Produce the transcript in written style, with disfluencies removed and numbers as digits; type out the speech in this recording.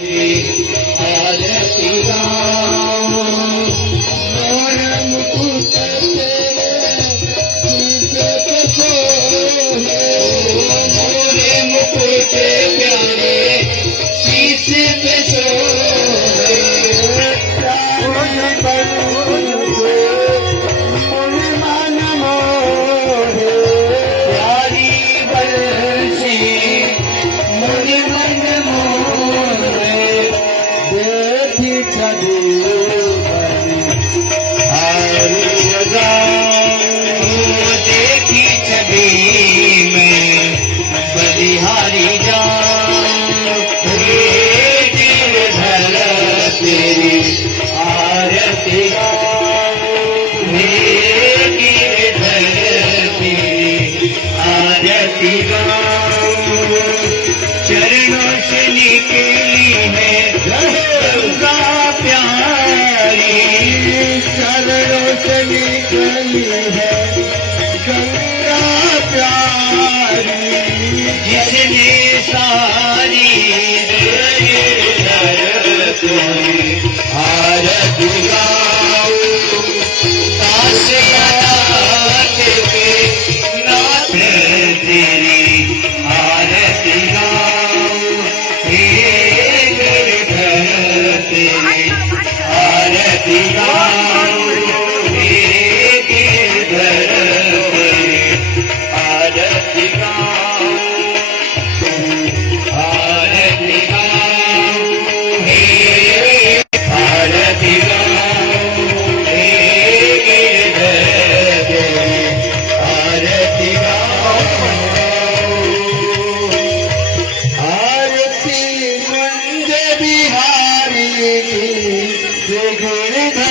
आरती गाऊं मोर मुकुट मोरे मुकुट प्यारे शीश पे सोहे मन मोहे प्यारी बरसी मुझ मन मोहे देखी छवि देखी छवि में बलिहारी जाऊं गिरधर तेरी आरती गाऊं गिरधर तेरी आरती गाऊं चरणों से निकली है गंगा प्यारी चरणों से निकली है गंगा प्यारी जिसने सारी आरती गाऊं दास नाथ के नाथ तेरी आरती गाऊं हे गिरधर तेरी आरती गाऊं हे गिरधर तेरी आरती गाऊं आरती गाऊं हे आरती गाऊं हे गिरधर तेरी आरती गाऊं आरती मंद बिहारी की गिरधर